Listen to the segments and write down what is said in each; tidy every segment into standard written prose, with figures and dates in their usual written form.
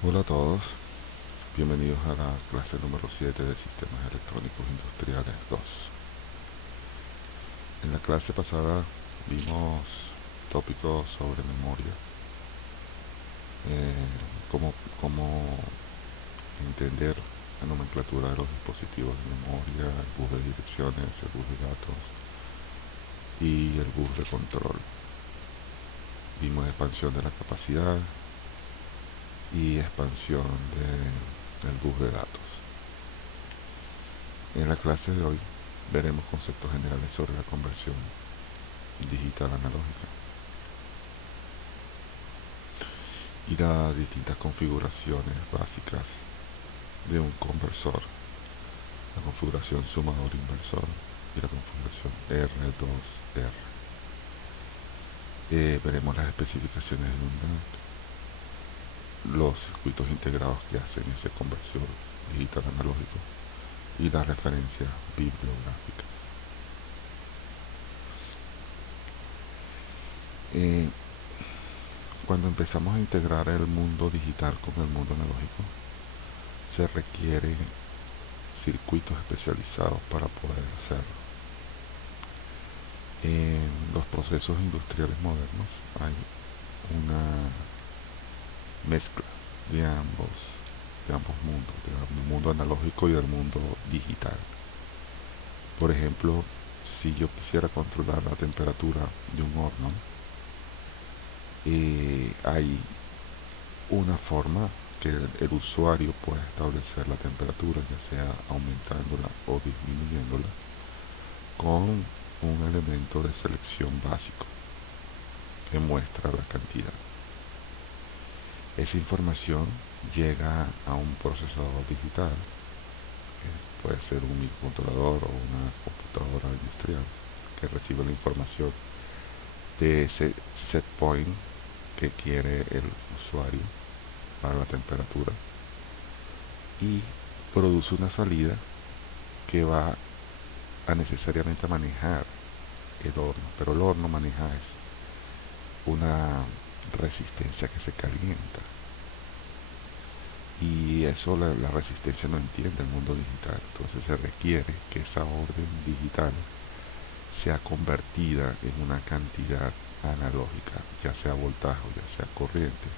Hola a todos, bienvenidos a la clase número 7 de Sistemas Electrónicos Industriales 2. En la clase pasada vimos tópicos sobre memoria, eh, cómo entender la nomenclatura de los dispositivos de memoria, el bus de direcciones, el bus de datos y el bus de control. Vimos expansión de la capacidad y expansión del bus de datos. En la clase de hoy veremos conceptos generales sobre la conversión digital analógica y las distintas configuraciones básicas de un conversor, la configuración sumador inversor y la configuración R2R. Veremos las especificaciones de un NAND, los circuitos integrados que hacen ese conversor digital analógico y las referencias bibliográficas. Cuando empezamos a integrar el mundo digital con el mundo analógico, se requieren circuitos especializados para poder hacerlo. En los procesos industriales modernos hay una mezcla de ambos mundos, del mundo analógico y del mundo digital. Por ejemplo, si yo quisiera controlar la temperatura de un horno, hay una forma que el usuario puede establecer la temperatura, ya sea aumentándola o disminuyéndola, con un elemento de selección básico que muestra la cantidad. Esa información llega a un procesador digital, que puede ser un microcontrolador o una computadora industrial, que recibe la información de ese set point que quiere el usuario para la temperatura y produce una salida que va a necesariamente manejar el horno, pero el horno maneja una resistencia que se calienta, y eso la resistencia no entiende el mundo digital. Entonces se requiere que esa orden digital sea convertida en una cantidad analógica, ya sea voltaje o ya sea corriente,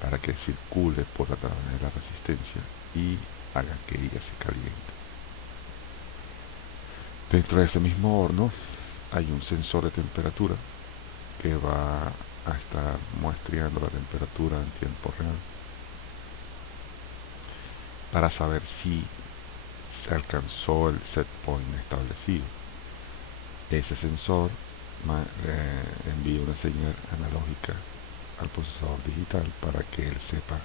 para que circule por a través de la resistencia y haga que ella se caliente. Dentro de ese mismo horno hay un sensor de temperatura que va a estar muestreando la temperatura en tiempo real para saber si se alcanzó el set point establecido. Ese sensor envía una señal analógica al procesador digital para que él sepa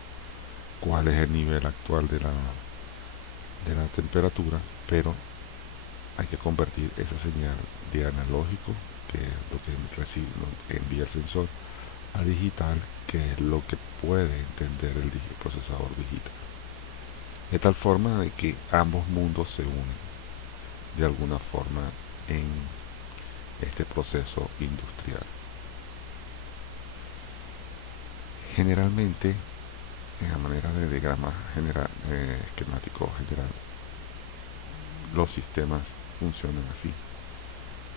cuál es el nivel actual de la temperatura, pero hay que convertir esa señal de analógico, que es lo que recibe, lo que envía el sensor, a digital, que es lo que puede entender el procesador digital. De tal forma de que ambos mundos se unen de alguna forma en este proceso industrial. Generalmente, en la manera de diagrama general, esquemático general, los sistemas funcionan así.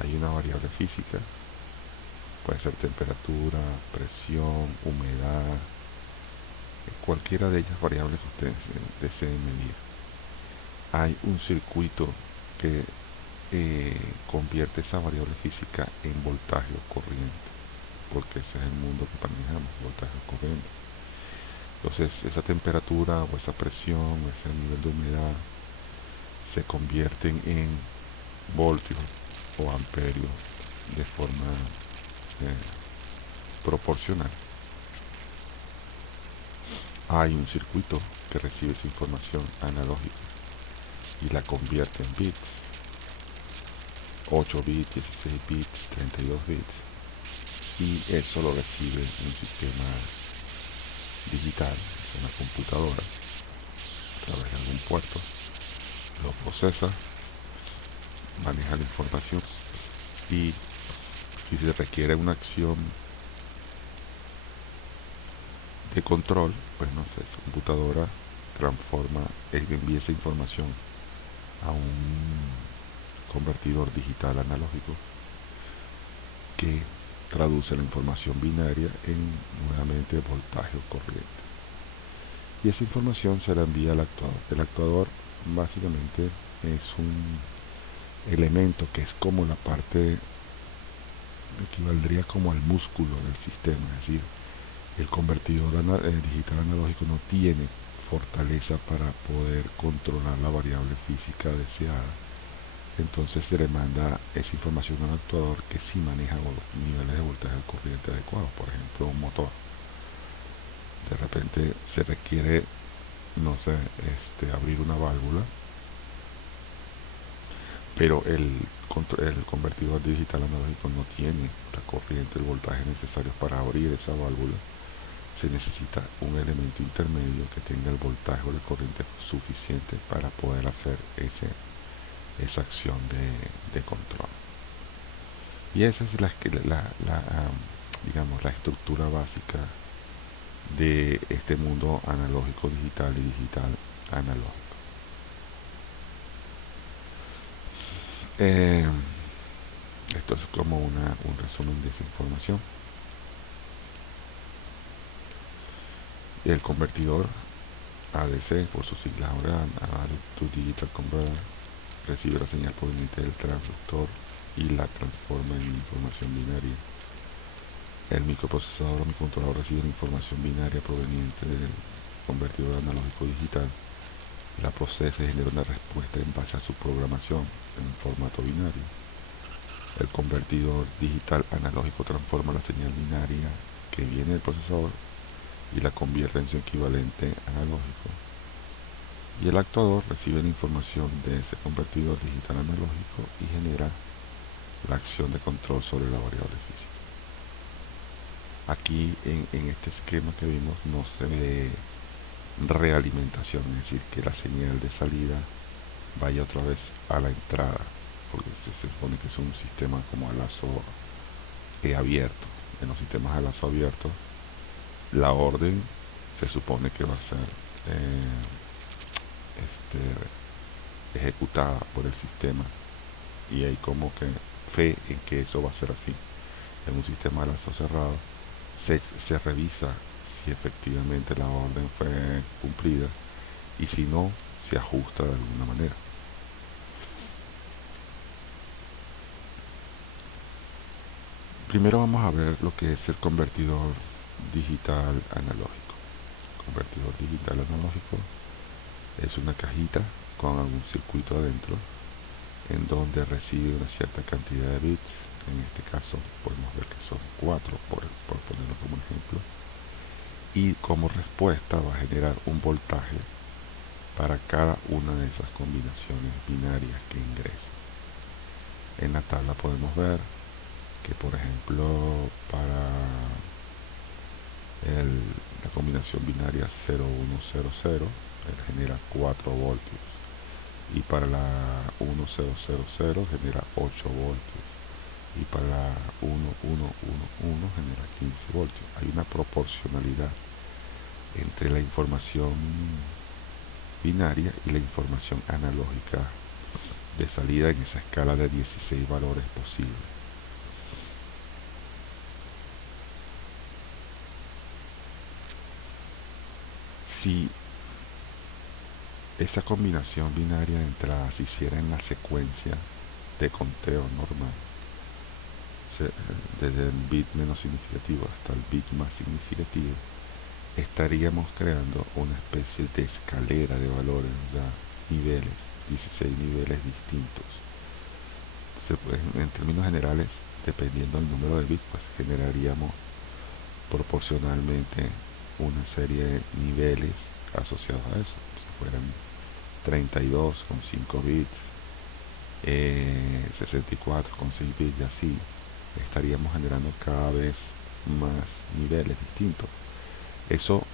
Hay una variable física, puede ser temperatura, presión, humedad, cualquiera de ellas variables que ustedes deseen medir. Hay un circuito que convierte esa variable física en voltaje o corriente, porque ese es el mundo que manejamos, voltaje o corriente. Entonces esa temperatura o esa presión o ese nivel de humedad se convierten en voltios o amperios de forma proporcional. Hay un circuito que recibe esa información analógica y la convierte en bits, 8 bits, 16 bits, 32 bits, y eso lo recibe un sistema digital, una computadora, a través de algún puerto, lo procesa, maneja la información, y si se requiere una acción de control, pues no sé, esa computadora transforma, envía esa información a un convertidor digital analógico que traduce la información binaria en nuevamente voltaje o corriente. Y esa información se la envía al actuador. El actuador básicamente es un elemento que es como la parte, equivaldría como al músculo del sistema, es decir, el convertidor digital analógico no tiene fortaleza para poder controlar la variable física deseada. Entonces se le manda esa información al actuador que sí maneja los niveles de voltaje de corriente adecuados. Por ejemplo, un motor. De repente se requiere, no sé, abrir una válvula, pero el convertidor digital analógico no tiene la corriente, el voltaje necesario para abrir esa válvula. Se necesita un elemento intermedio que tenga el voltaje o la corriente suficiente para poder hacer esa acción de control. Y esa es digamos, la estructura básica de este mundo analógico digital y digital analógico. Esto es como un resumen de esa información. El convertidor ADC, por sus siglas ahora, Analog to Digital Converter, recibe la señal proveniente del transductor y la transforma en información binaria. El microprocesador o microcontrolador recibe la información binaria proveniente del convertidor analógico digital, la procesa y genera una respuesta en base a su programación en formato binario. El convertidor digital analógico transforma la señal binaria que viene del procesador y la convierte en su equivalente analógico. Y el actuador recibe la información de ese convertidor digital analógico y genera la acción de control sobre la variable física. Aquí en este esquema que vimos no se ve realimentación, es decir, que la señal de salida vaya otra vez a la entrada, porque se supone que es un sistema como a lazo abierto. En los sistemas a lazo abierto, la orden se supone que va a ser ejecutada por el sistema, y hay como que fe en que eso va a ser así. En un sistema de lazo cerrado se revisa si efectivamente la orden fue cumplida, y si no, se ajusta de alguna manera. Primero vamos a ver lo que es el convertidor digital analógico. El convertidor digital analógico es una cajita con algún circuito adentro en donde recibe una cierta cantidad de bits. En este caso podemos ver que son 4, por ponerlo como ejemplo, y como respuesta va a generar un voltaje para cada una de esas combinaciones binarias que ingresa. En la tabla podemos ver que, por ejemplo, para la combinación binaria 0100, él genera 4 voltios, y para la 1000 genera 8 voltios, y para la 1111 genera 15 voltios. Hay una proporcionalidad entre la información binaria y la información analógica de salida en esa escala de 16 valores posibles. Si esa combinación binaria de entradas se hiciera en la secuencia de conteo normal, desde el bit menos significativo hasta el bit más significativo, estaríamos creando una especie de escalera de valores, o sea, niveles, 16 niveles distintos. En términos generales, dependiendo del número de bits, pues generaríamos proporcionalmente una serie de niveles asociados a eso. Si fueran 32 con 5 bits, 64 con 6 bits, y así estaríamos generando cada vez más niveles distintos. Eso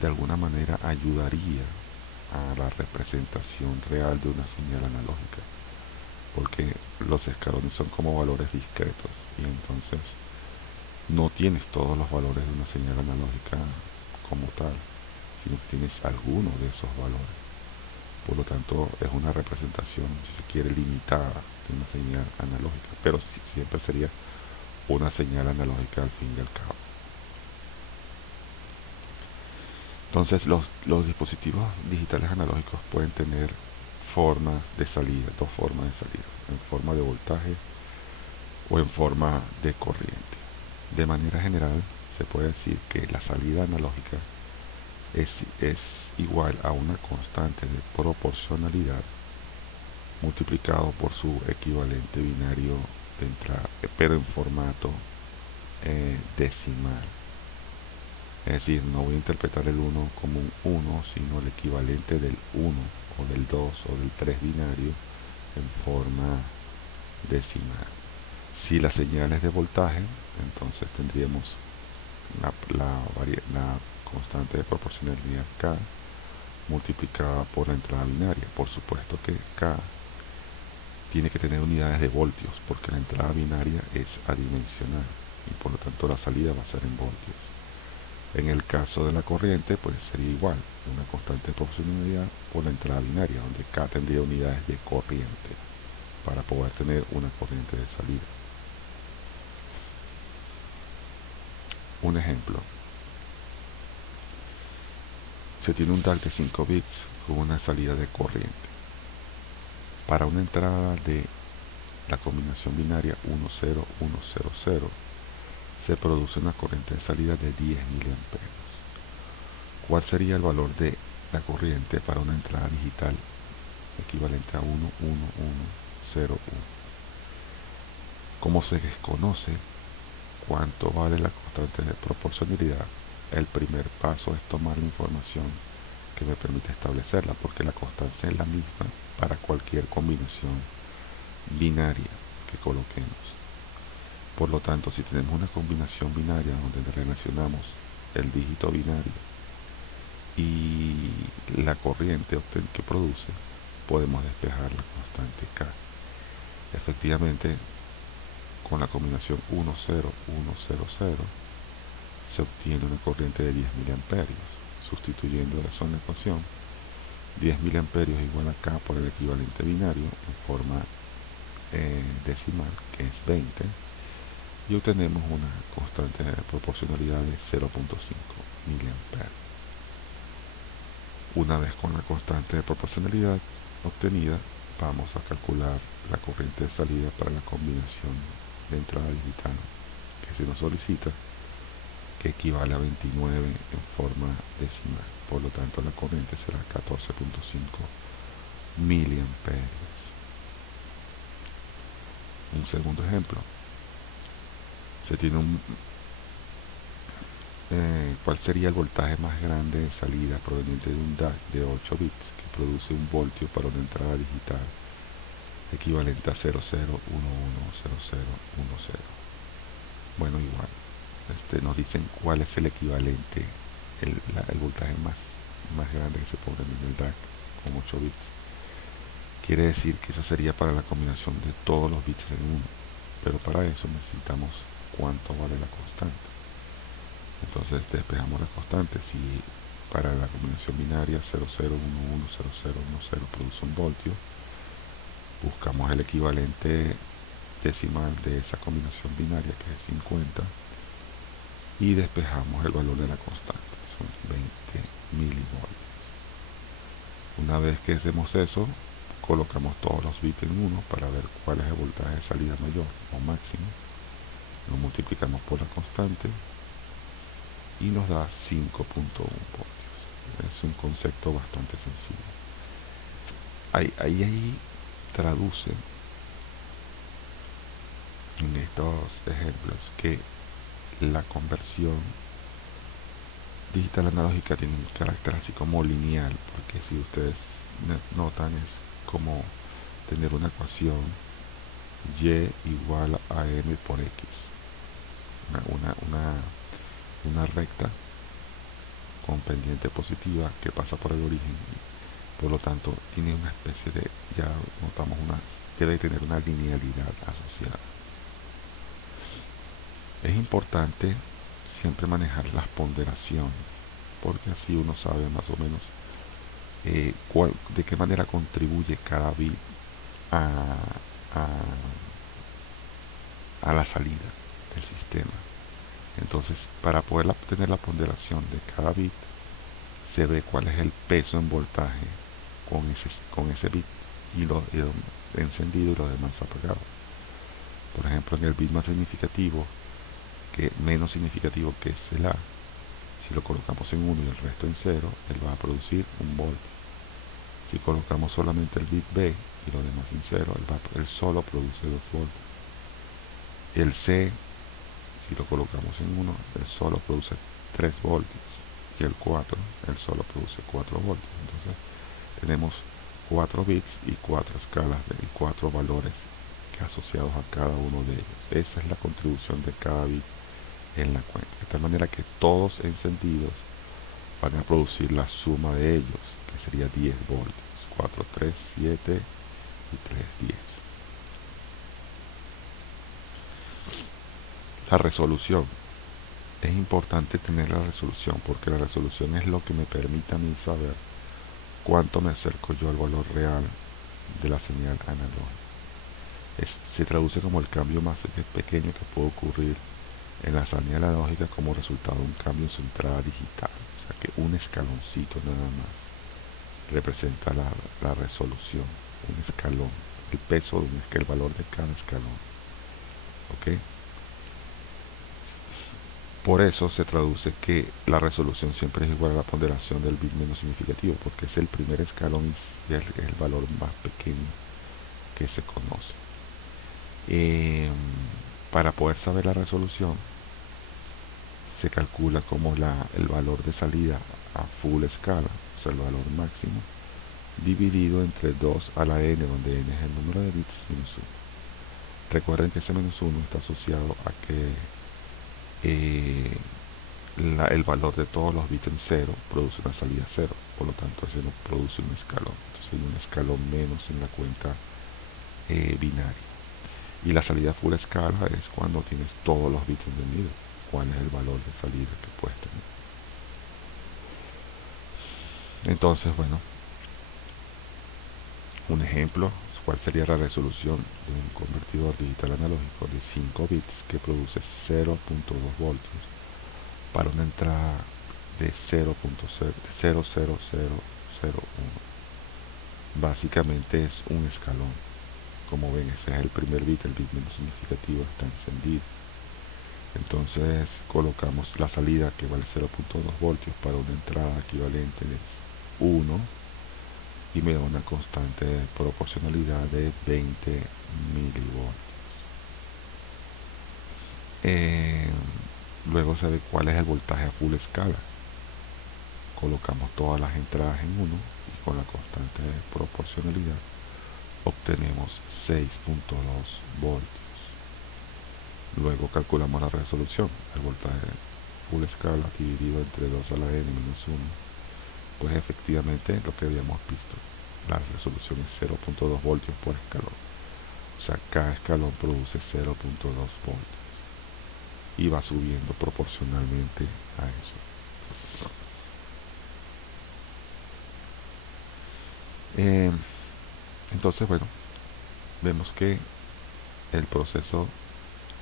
de alguna manera ayudaría a la representación real de una señal analógica, porque los escalones son como valores discretos, y entonces no tienes todos los valores de una señal analógica como tal, sino que tienes alguno de esos valores. Por lo tanto, es una representación, si se quiere, limitada de una señal analógica, pero siempre sería una señal analógica al fin y al cabo. Entonces, los dispositivos digitales analógicos pueden tener formas de salida, dos formas de salida, en forma de voltaje o en forma de corriente. De manera general, se puede decir que la salida analógica es igual a una constante de proporcionalidad multiplicado por su equivalente binario de entrada, pero en formato decimal. Es decir, no voy a interpretar el 1 como un 1, sino el equivalente del 1 o del 2 o del 3 binario en forma decimal. Si la señal es de voltaje, entonces tendríamos la constante de proporcionalidad K multiplicada por la entrada binaria. Por supuesto que K tiene que tener unidades de voltios, porque la entrada binaria es adimensional y por lo tanto la salida va a ser en voltios. En el caso de la corriente, pues sería igual, una constante de proporcionalidad por la entrada binaria, donde K tendría unidades de corriente para poder tener una corriente de salida. Un ejemplo. Se tiene un DAC de 5 bits con una salida de corriente. Para una entrada de la combinación binaria 10100 se produce una corriente de salida de 10 miliamperios. ¿Cuál sería el valor de la corriente para una entrada digital equivalente a 11101? Como se desconoce cuánto vale la constante de proporcionalidad, el primer paso es tomar la información que me permite establecerla, porque la constante es la misma para cualquier combinación binaria que coloquemos. Por lo tanto, si tenemos una combinación binaria donde relacionamos el dígito binario y la corriente que produce, podemos despejar la constante K. Efectivamente, con la combinación 10100 se obtiene una corriente de 10 miliamperios. Sustituyendo eso en la ecuación, 10 miliamperios igual a K por el equivalente binario en forma decimal, que es 20, y obtenemos una constante de proporcionalidad de 0.5 miliamperios. Una vez con la constante de proporcionalidad obtenida, vamos a calcular la corriente de salida para la combinación de entrada digital que se nos solicita, que equivale a 29 en forma decimal. Por lo tanto, la corriente será 14.5 miliamperios. Un segundo ejemplo. Se tiene ¿cuál sería el voltaje más grande de salida proveniente de un DAC de 8 bits que produce un voltio para una entrada digital equivalente a 00110010? Bueno, igual. Nos dicen cuál es el equivalente, el voltaje más grande que se pone en el DAC con 8 bits. Quiere decir que eso sería para la combinación de todos los bits en uno, pero para eso necesitamos cuánto vale la constante. Entonces despejamos la constante. Si para la combinación binaria 00110010 produce un voltio, buscamos el equivalente decimal de esa combinación binaria, que es 50, y despejamos el valor de la constante, son 20 milivoltios. Una vez que hacemos eso, colocamos todos los bits en uno para ver cuál es el voltaje de salida mayor o máximo, lo multiplicamos por la constante y nos da 5.1 voltios. Es un concepto bastante sencillo. Ahí traduce en estos ejemplos que la conversión digital analógica tiene un carácter así como lineal, porque si ustedes notan es como tener una ecuación y igual a n por x, una recta con pendiente positiva que pasa por el origen, y por lo tanto tiene una especie de, ya notamos, debe tener una linealidad asociada. Es importante siempre manejar las ponderaciones porque así uno sabe más o menos de qué manera contribuye cada bit a, a, a la salida del sistema. Entonces, para poder tener la ponderación de cada bit, se ve cuál es el peso en voltaje con ese bit y lo encendido y lo demás apagado. Por ejemplo, en el bit más significativo, que menos significativo, que es el A, si lo colocamos en 1 y el resto en 0, él va a producir 1 volt. Si colocamos solamente el bit B y lo demás en 0, él solo produce 2 voltios. El C, si lo colocamos en 1, él solo produce 3 voltios. Y el 4, él solo produce 4 voltios. Entonces tenemos 4 bits y 4 escalas y 4 valores asociados a cada uno de ellos. Esa es la contribución de cada bit en la cuenta. De tal manera que todos encendidos van a producir la suma de ellos, que sería 10 voltios. 4, 3, 7 y 3, 10. La resolución. Es importante tener la resolución, porque la resolución es lo que me permite a mí saber cuánto me acerco yo al valor real de la señal analógica. Se traduce como el cambio más pequeño que puede ocurrir en la señal analógica como resultado de un cambio en su entrada digital. O sea que un escaloncito nada más representa la resolución, un escalón, el peso el valor de cada escalón. ¿Ok? Por eso se traduce que la resolución siempre es igual a la ponderación del bit menos significativo, porque es el primer escalón y es el valor más pequeño que se conoce. Para poder saber la resolución, se calcula como el valor de salida a full escala, o sea, el valor máximo, dividido entre 2 a la n, donde n es el número de bits menos 1. Recuerden que ese menos 1 está asociado a que el valor de todos los bits en 0 produce una salida 0, por lo tanto ese no produce un escalón, entonces hay un escalón menos en la cuenta binaria. Y la salida full escala es cuando tienes todos los bits encendidos, cuál es el valor de salida que puedes tener. Entonces, bueno, un ejemplo, ¿cuál sería la resolución de un convertidor digital analógico de 5 bits que produce 0.2 voltios para una entrada de 0.00001? Básicamente es un escalón. Como ven, ese es el primer bit, el bit menos significativo está encendido. Entonces colocamos la salida que vale 0.2 voltios para una entrada equivalente de 1 y me da una constante de proporcionalidad de 20 milivoltios. Luego se ve cuál es el voltaje a full escala. Colocamos todas las entradas en 1 y con la constante de proporcionalidad obtenemos 6.2 voltios. Luego calculamos la resolución, el voltaje full escala dividido entre 2 a la n menos 1. Pues efectivamente lo que habíamos visto, la resolución es 0.2 voltios por escalón. O sea, cada escalón produce 0.2 voltios y va subiendo proporcionalmente a eso. Entonces, bueno, vemos que el proceso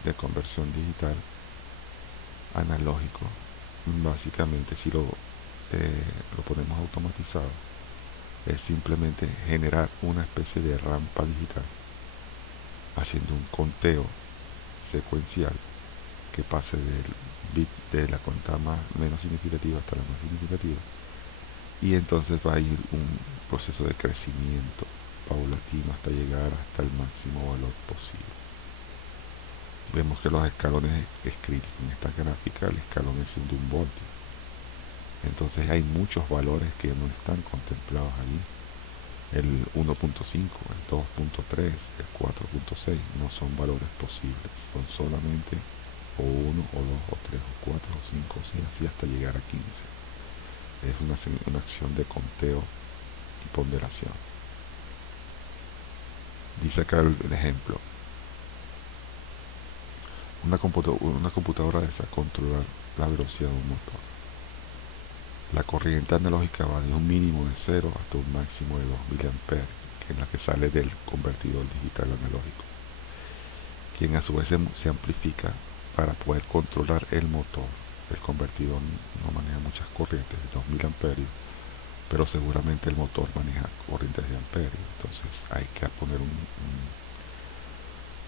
de conversión digital analógico, básicamente si lo ponemos automatizado, es simplemente generar una especie de rampa digital haciendo un conteo secuencial que pase del bit de la cuenta menos significativa hasta la más significativa, y entonces va a ir un proceso de crecimiento paulatino hasta llegar hasta el máximo valor posible. Vemos que los escalones escritos en esta gráfica, el escalón es de 1 voltio. Entonces hay muchos valores que no están contemplados allí. El 1.5, el 2.3, el 4.6 no son valores posibles, son solamente o 1 o 2 o 3 o 4 o 5 o 6, así hasta llegar a 15. Es una acción de conteo y ponderación. Dice acá el ejemplo: una computadora desea controlar la velocidad de un motor. La corriente analógica va de un mínimo de 0 hasta un máximo de 2 mA, que es la que sale del convertidor digital analógico, quien a su vez se amplifica para poder controlar el motor. El convertidor no maneja muchas corrientes de 2000 amperios, pero seguramente el motor maneja corrientes de amperios. Entonces hay que poner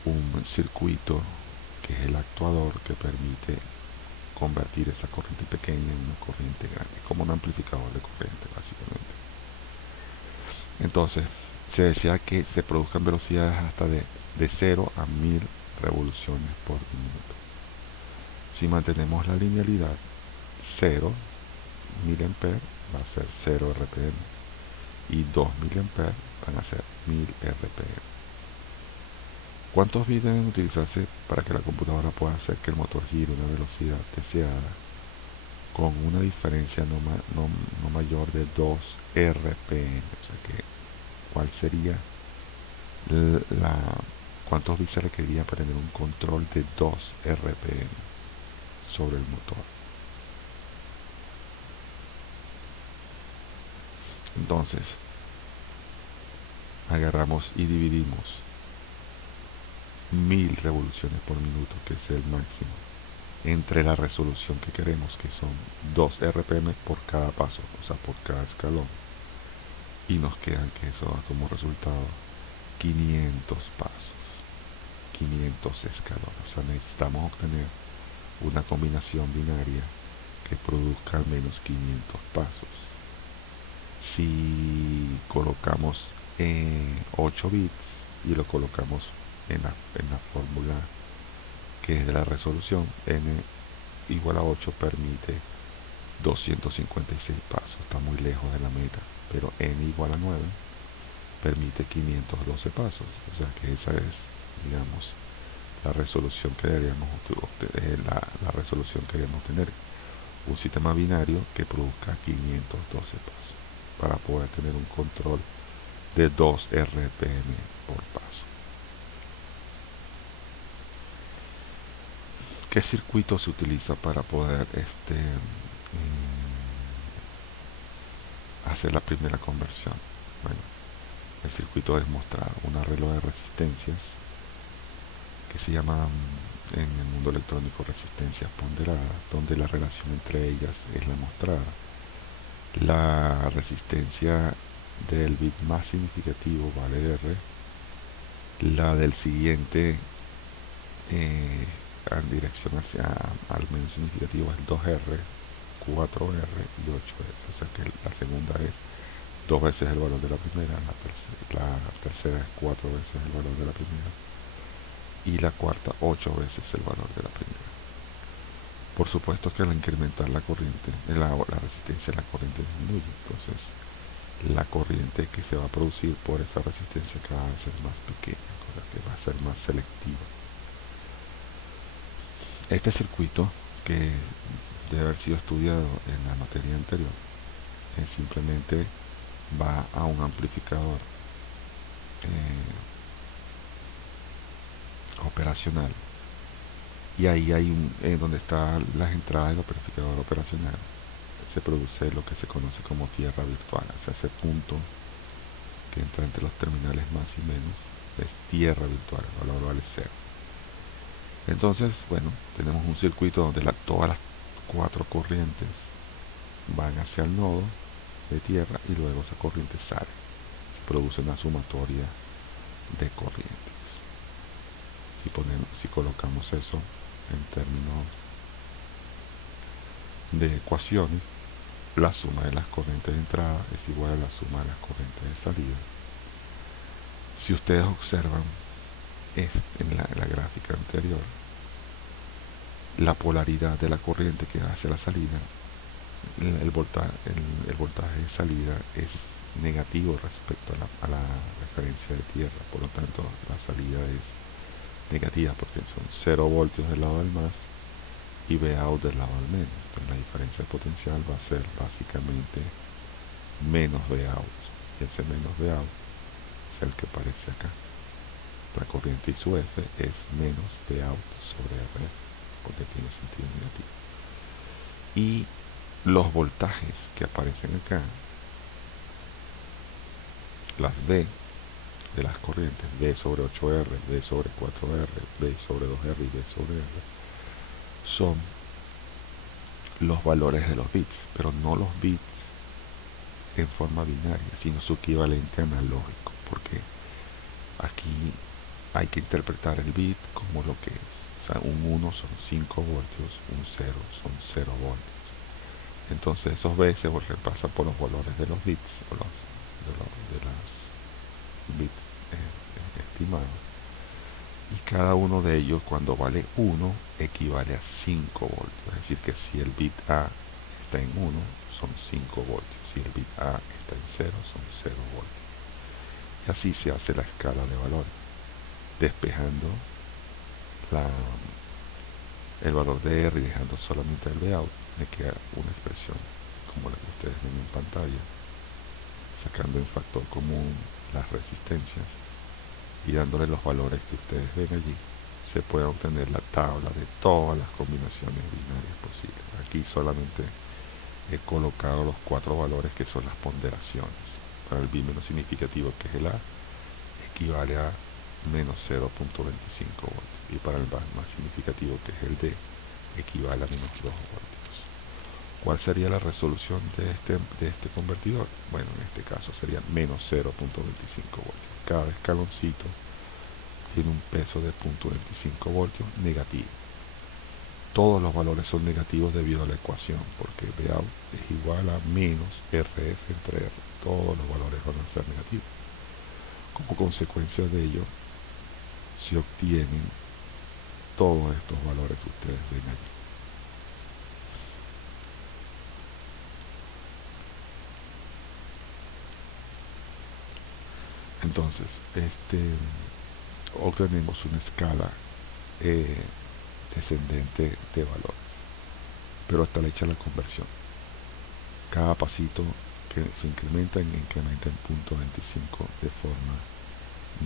un circuito que es el actuador que permite convertir esa corriente pequeña en una corriente grande, como un amplificador de corriente básicamente. Entonces se desea que se produzcan velocidades hasta de 0 a 1000 revoluciones por minuto. Si mantenemos la linealidad, 0 mA va a ser 0 RPM y 2 mA van a ser 1000 RPM. ¿Cuántos bits deben utilizarse para que la computadora pueda hacer que el motor gire a una velocidad deseada con una diferencia no mayor de 2 RPM? O sea que, ¿cuál sería cuántos bits se requeriría para tener un control de 2 RPM sobre el motor? Entonces, agarramos y dividimos 1000 revoluciones por minuto, que es el máximo, entre la resolución que queremos, que son 2 RPM por cada paso, o sea, por cada escalón, y nos quedan que eso da como resultado 500 pasos, 500 escalones. O sea, necesitamos obtener una combinación binaria que produzca al menos 500 pasos. Si colocamos 8 bits y lo colocamos en la fórmula que es de la resolución, n igual a 8 permite 256 pasos, está muy lejos de la meta, pero n igual a 9 permite 512 pasos, o sea que esa es, digamos, la resolución que deberíamos obtener, la resolución que debemos tener, un sistema binario que produzca 512 pasos para poder tener un control de 2 RPM por paso. ¿Qué circuito se utiliza para poder hacer la primera conversión? Bueno, el circuito es mostrar un arreglo de resistencias que se llama en el mundo electrónico resistencias ponderadas, donde la relación entre ellas es la mostrada. La resistencia del bit más significativo vale R, la del siguiente en dirección hacia al menos significativo es 2R, 4R y 8R, o sea que la segunda es 2 veces el valor de la primera, la tercera es 4 veces el valor de la primera y la cuarta 8 veces el valor de la primera. Por supuesto que al incrementar la corriente, la resistencia de la corriente disminuye, entonces la corriente que se va a producir por esa resistencia cada vez es más pequeña, cosa que va a ser más selectiva. Este circuito, que debe haber sido estudiado en la materia anterior, simplemente va a un amplificador operacional, y ahí hay donde están las entradas del amplificador operacional se produce lo que se conoce como tierra virtual, o sea, ese punto que entra entre los terminales más y menos es tierra virtual, el valor vale 0. Entonces, bueno, tenemos un circuito donde todas las 4 corrientes van hacia el nodo de tierra y luego esa corriente sale, se produce una sumatoria de corrientes. Si colocamos eso en términos de ecuaciones, la suma de las corrientes de entrada es igual a la suma de las corrientes de salida. Si ustedes observan en la gráfica anterior, la polaridad de la corriente que va hacia la salida, el voltaje de salida es negativo respecto a la referencia de tierra, por lo tanto la salida es negativa porque son 0 voltios del lado del más y Vout del lado del menos. Entonces la diferencia potencial va a ser básicamente menos Vout, y ese menos Vout es el que aparece acá. La corriente I sub F es menos Vout sobre RF, porque tiene sentido negativo. Y los voltajes que aparecen acá, las V de las corrientes, V sobre 8R, V sobre 4R, V sobre 2R y V sobre R, son los valores de los bits, pero no los bits en forma binaria, sino su equivalente analógico, porque aquí hay que interpretar el bit como lo que es. O sea, un 1 son 5 voltios, un 0 son 0 voltios. Entonces esos B se repasan por los valores de los bits, o de las bits estimados. Y cada uno de ellos, cuando vale 1, equivale a 5 voltios. Es decir, que si el bit A está en 1, son 5 voltios. Si el bit A está en 0, son 0 voltios. Y así se hace la escala de valores, despejando el valor de R y dejando solamente el Vout, me queda una expresión como la que ustedes ven en pantalla, sacando en factor común las resistencias y dándole los valores que ustedes ven allí, se puede obtener la tabla de todas las combinaciones binarias posibles. Aquí solamente he colocado los 4 valores que son las ponderaciones. Para el B menos significativo, que es el A, equivale a menos 0.25 voltios, y para el más significativo, que es el D, equivale a menos 2 voltios. ¿Cuál sería la resolución de este convertidor? Bueno, en este caso sería menos 0.25 voltios. Cada escaloncito tiene un peso de 0.25 voltios negativo. Todos los valores son negativos debido a la ecuación, porque Vout es igual a menos RF entre R. Todos los valores van a ser negativos. Como consecuencia de ello, se obtienen todos estos valores que ustedes ven allí. Entonces, obtenemos una escala descendente de valores, pero hasta le echa la conversión. Cada pasito que se incrementa en 0.25 de forma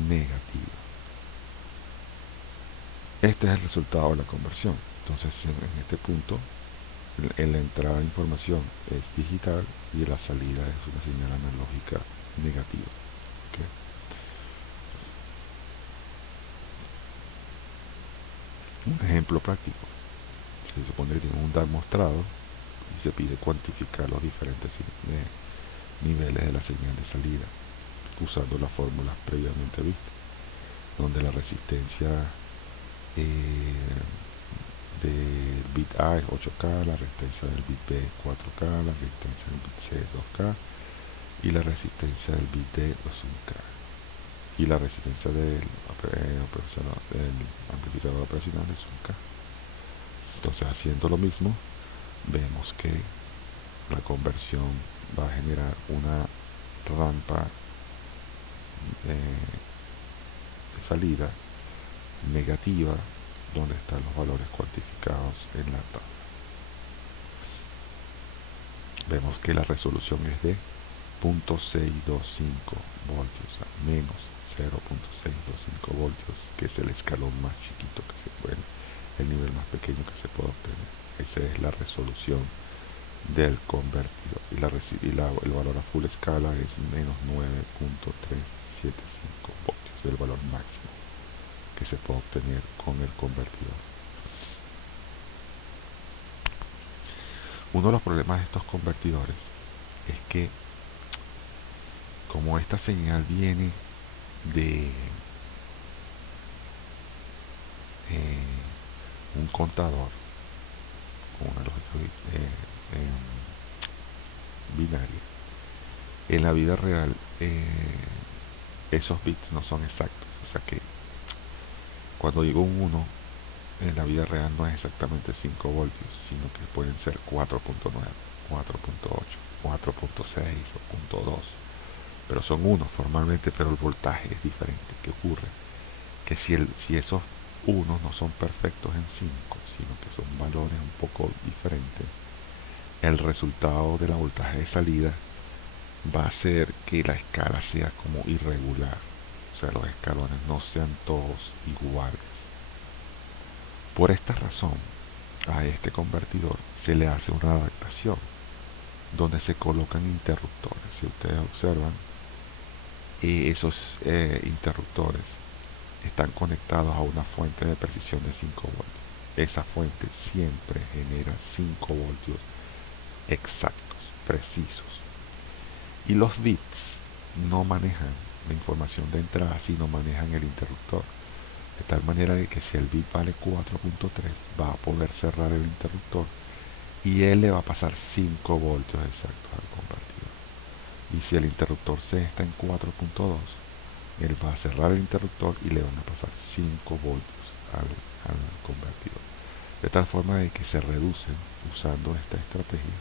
negativa. Este es el resultado de la conversión. Entonces, en este punto, en la entrada de información es digital y la salida es una señal analógica negativa. ¿Okay? Un ejemplo práctico. Se supone que tiene un demostrado y se pide cuantificar los diferentes niveles de la señal de salida usando las fórmulas previamente vistas, donde la resistencia del bit A es 8K, la resistencia del bit B es 4K, la resistencia del bit C es 2K y la resistencia del bit D es 1K, y la resistencia del amplificador operacional es 1K. Entonces, haciendo lo mismo, vemos que la conversión va a generar una rampa de salida negativa donde están los valores cuantificados en la tabla. Vemos que la resolución es de 0.625 voltios, o sea, menos 0.625 voltios, que es el escalón más chiquito que se puede, el nivel más pequeño que se puede obtener. Esa es la resolución del convertidor, y el valor a full escala es menos 9.375 voltios, el valor máximo que se puede obtener con el convertidor. Uno de los problemas de estos convertidores es que, como esta señal viene de un contador con una lógica binaria, en la vida real esos bits no son exactos. O sea que cuando digo un 1, en la vida real no es exactamente 5 voltios, sino que pueden ser 4.9, 4.8, 4.6 o 0.2. Pero son unos formalmente, pero el voltaje es diferente. ¿Qué ocurre? Que si esos unos no son perfectos en 5, sino que son valores un poco diferentes, el resultado de la voltaje de salida va a hacer que la escala sea como irregular. O sea, los escalones no sean todos iguales. Por esta razón, a este convertidor se le hace una adaptación. donde se colocan interruptores. Si ustedes observan, esos interruptores están conectados a una fuente de precisión de 5 voltios. Esa fuente siempre genera 5 voltios exactos, precisos. Y los bits no manejan la información de entrada, sino manejan el interruptor. De tal manera de que si el bit vale 4.3, va a poder cerrar el interruptor y él le va a pasar 5 voltios exactos al convertidor. Y si el interruptor C está en 4.2, él va a cerrar el interruptor y le van a pasar 5 voltios al convertidor. De tal forma de que se reducen, usando esta estrategia,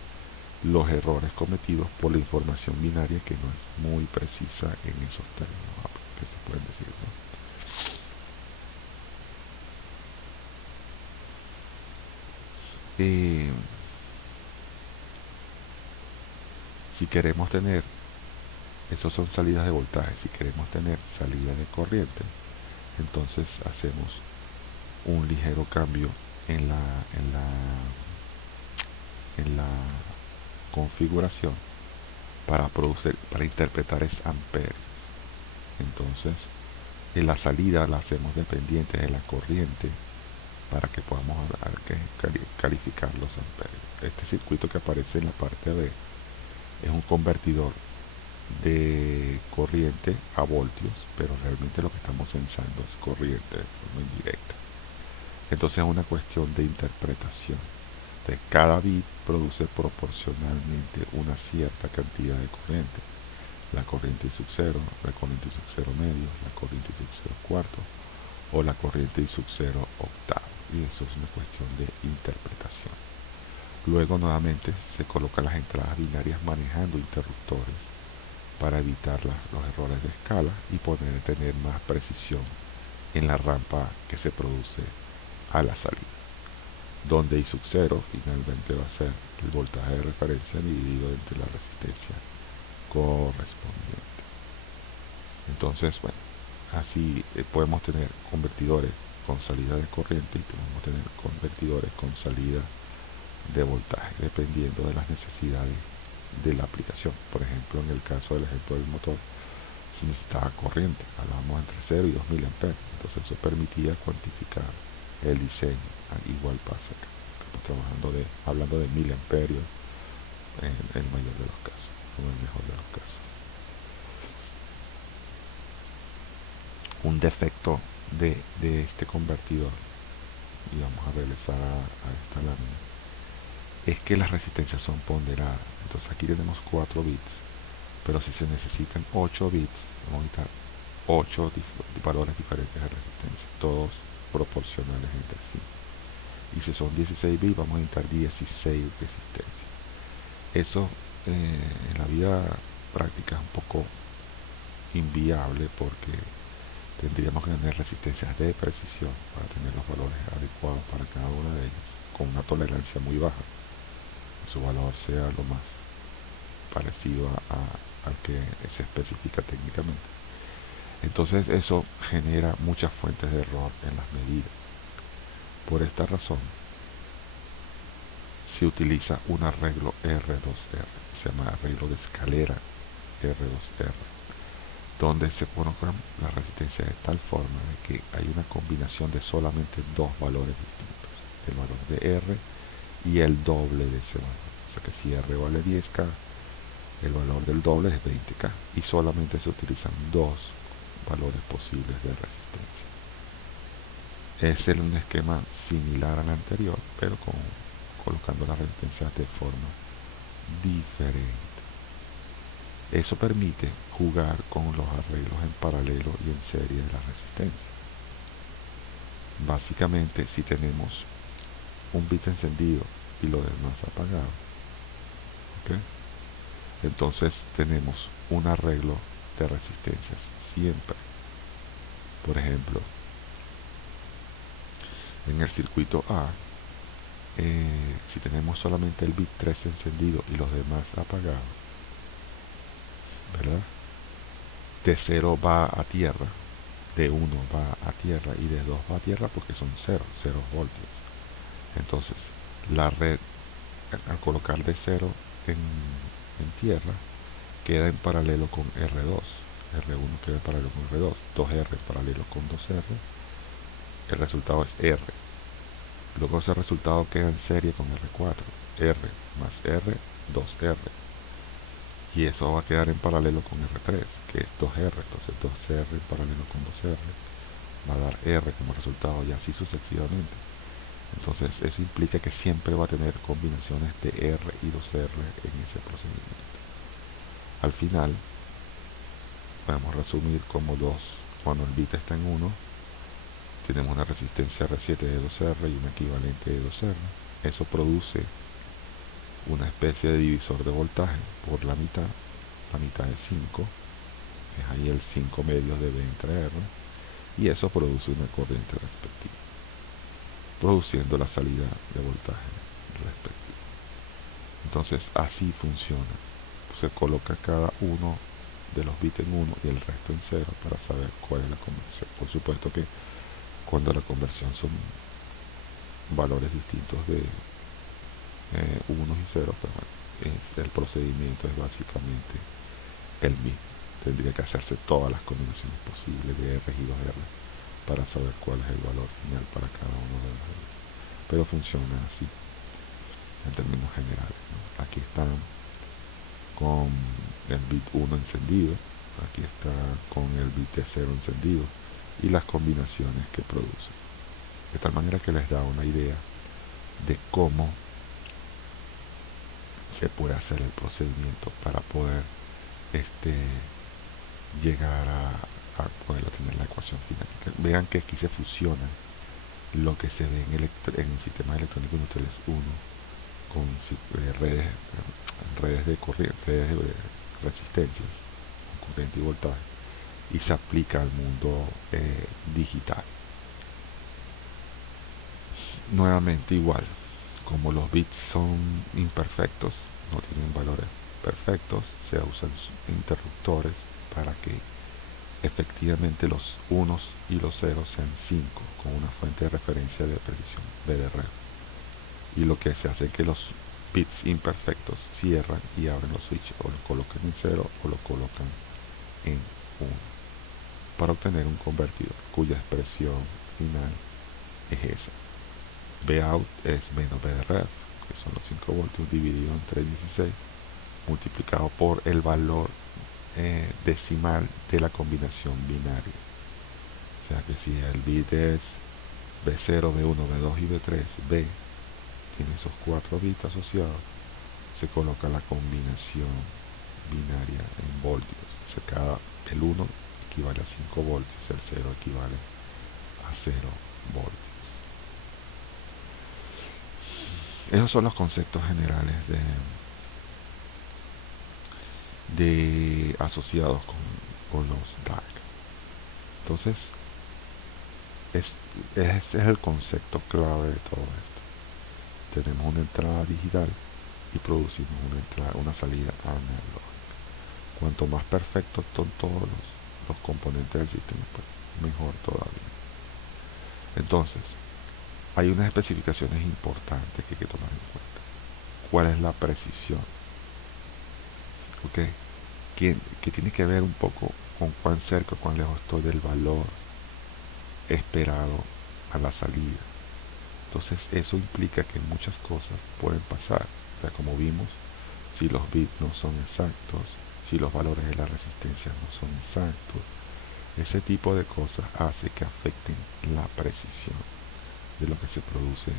los errores cometidos por la información binaria, que no es muy precisa en esos términos que se pueden decir, ¿no? Si queremos tener, estos son salidas de voltaje, si queremos tener salida de corriente, entonces hacemos un ligero cambio en la configuración para interpretar es amperes. Entonces, en la salida la hacemos dependiente de la corriente para que podamos calificar los amperes. Este circuito que aparece en la parte B es un convertidor de corriente a voltios, pero realmente lo que estamos censando es corriente de forma indirecta. Entonces es una cuestión de interpretación. De cada bit produce proporcionalmente una cierta cantidad de corriente. La corriente I sub 0, la corriente I sub 0 medio, la corriente I sub 0 cuarto o la corriente I sub 0 octavo. Y eso es una cuestión de interpretación. Luego nuevamente se colocan las entradas binarias manejando interruptores para evitar los errores de escala y poder tener más precisión en la rampa que se produce a la salida, donde I sub 0 finalmente va a ser el voltaje de referencia dividido entre la resistencia correspondiente. Entonces, bueno, así podemos tener convertidores con salida de corriente y podemos tener convertidores con salida de voltaje, dependiendo de las necesidades de la aplicación. Por ejemplo, en el caso del ejemplo del motor, se necesitaba corriente, hablamos entre 0 y 2000 amperes, entonces eso permitía cuantificar el diseño. Igual pasa acá, estamos hablando de 1000 amperios en el mayor de los casos, o en el mejor de los casos. Un defecto de este convertidor, y vamos a regresar a esta lámina, es que las resistencias son ponderadas. Entonces aquí tenemos 4 bits, pero si se necesitan 8 bits, vamos a necesitar 8 valores diferentes de resistencia, todos proporcionales entre sí. Y si son 16 bits, vamos a necesitar 16 resistencias. Eso en la vida práctica es un poco inviable, porque tendríamos que tener resistencias de precisión para tener los valores adecuados para cada una de ellas, con una tolerancia muy baja, que su valor sea lo más parecido al que se especifica técnicamente. Entonces eso genera muchas fuentes de error en las medidas. Por esta razón se utiliza un arreglo R2R, se llama arreglo de escalera R2R, donde se colocan las resistencias de tal forma de que hay una combinación de solamente dos valores distintos, el valor de R y el doble de ese valor. O sea que si R vale 10K, el valor del doble es 20K, y solamente se utilizan dos valores posibles de resistencia. Es un esquema similar al anterior, pero colocando las resistencias de forma diferente. Eso permite jugar con los arreglos en paralelo y en serie de la resistencia. Básicamente, si tenemos un bit encendido y lo demás apagado, ¿okay?, entonces tenemos un arreglo de resistencias siempre. Por ejemplo, en el circuito A, si tenemos solamente el bit 3 encendido y los demás apagados, ¿verdad?, de 0 va a tierra, de 1 va a tierra y de 2 va a tierra, porque son 0 voltios. Entonces la red, al colocar de 0 en tierra queda en paralelo con R2. R1 queda en paralelo con R2. 2R paralelo con 2R. El resultado es R. Luego ese resultado queda en serie con R4. R más R, 2R. Y eso va a quedar en paralelo con R3, que es 2R. Entonces 2R en paralelo con 2R va a dar R como resultado y así sucesivamente. Entonces eso implica que siempre va a tener combinaciones de R y 2R en ese procedimiento. Al final podemos resumir como cuando el bit está en 1, tenemos una resistencia R7 de 2R y un equivalente de 2R. Eso produce una especie de divisor de voltaje por la mitad es 5, es ahí el 5 medios de B entre R, y eso produce una corriente respectiva, produciendo la salida de voltaje respectiva. Entonces así funciona. Se coloca cada uno de los bits en 1 y el resto en 0 para saber cuál es la conversión. Por supuesto que cuando la conversión son valores distintos de unos y ceros, pues bueno, el procedimiento es básicamente el mismo. Tendría que hacerse todas las combinaciones posibles de R y 2R para saber cuál es el valor final para cada uno de los R. Pero funciona así en términos generales, ¿no? Aquí está con el bit 1 encendido, aquí está con el bit de 0 encendido y las combinaciones que produce, de tal manera que les da una idea de cómo se puede hacer el procedimiento para poder llegar a poder obtener la ecuación final. Vean que aquí se fusiona lo que se ve en el sistema electrónico neutral 1 con redes de corriente, redes de resistencias, corriente y voltaje, y se aplica al mundo digital. Nuevamente igual, como los bits son imperfectos, no tienen valores perfectos, se usan interruptores para que efectivamente los unos y los ceros sean 5 con una fuente de referencia de precisión BDR. Y lo que se hace es que los bits imperfectos cierran y abren los switches, o lo colocan en 0 o lo colocan en 1, para obtener un convertidor cuya expresión final es esa. Vout es menos BDR, que son los 5 voltios dividido entre 16, multiplicado por el valor decimal de la combinación binaria. O sea que si el bit es B0, B1, B2 y B3, B tiene esos 4 bits asociados, se coloca la combinación binaria en voltios. O sea, el 1 equivale a 5 voltios, el 0 equivale a 0 voltios. Esos son los conceptos generales de asociados con los DAC. Entonces, ese es el concepto clave de todo esto. Tenemos una entrada digital y producimos una salida analógica. Cuanto más perfectos son todos los componentes del sistema, pues mejor todavía. Entonces, hay unas especificaciones importantes que hay que tomar en cuenta. ¿Cuál es la precisión? ¿Okay? Que tiene que ver un poco con cuán cerca o cuán lejos estoy del valor esperado a la salida. Entonces eso implica que muchas cosas pueden pasar. O sea, como vimos, si los bits no son exactos, si los valores de la resistencia no son exactos, ese tipo de cosas hace que afecten la precisión de lo que se produce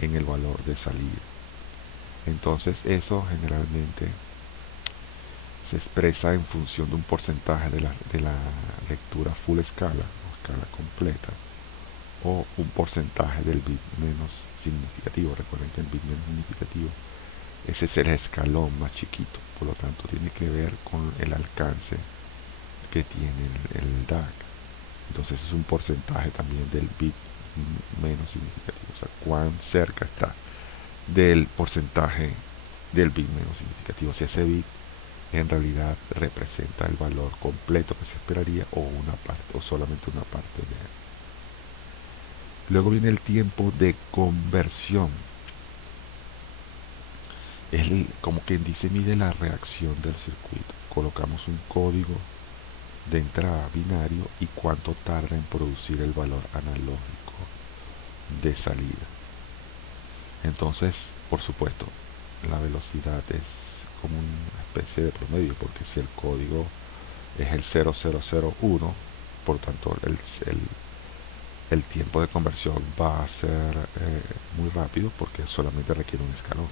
en el valor de salida. Entonces eso generalmente se expresa en función de un porcentaje de la lectura full escala o escala completa, o un porcentaje del bit menos significativo. Recuerden que el bit menos significativo, ese es el escalón más chiquito, por lo tanto tiene que ver con el alcance que tiene el DAC. Entonces es un porcentaje también del bit menos significativo, o sea, cuán cerca está del porcentaje del bit menos significativo, si ese bit en realidad representa el valor completo que se esperaría o una parte, o solamente una parte de él. Luego viene el tiempo de conversión. como quien dice, mide la reacción del circuito. Colocamos un código de entrada binario y cuánto tarda en producir el valor analógico de salida. Entonces, por supuesto, la velocidad es como una especie de promedio, porque si el código es el 0001, por tanto el tiempo de conversión va a ser muy rápido porque solamente requiere un escalón.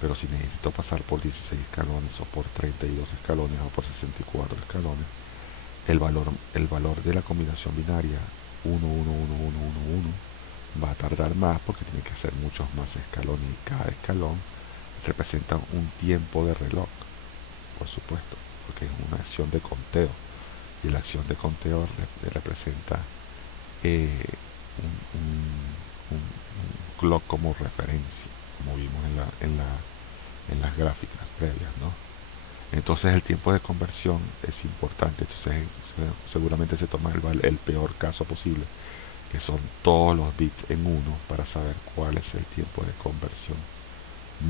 Pero si necesito pasar por 16 escalones o por 32 escalones o por 64 escalones, el valor de la combinación binaria 111111 va a tardar más porque tiene que hacer muchos más escalones y cada escalón representa un tiempo de reloj, por supuesto, porque es una acción de conteo y la acción de conteo representa eh, un clock como referencia, como vimos en las gráficas previas, ¿no? Entonces el tiempo de conversión es importante. Entonces seguramente se toma el peor caso posible, que son todos los bits en uno, para saber cuál es el tiempo de conversión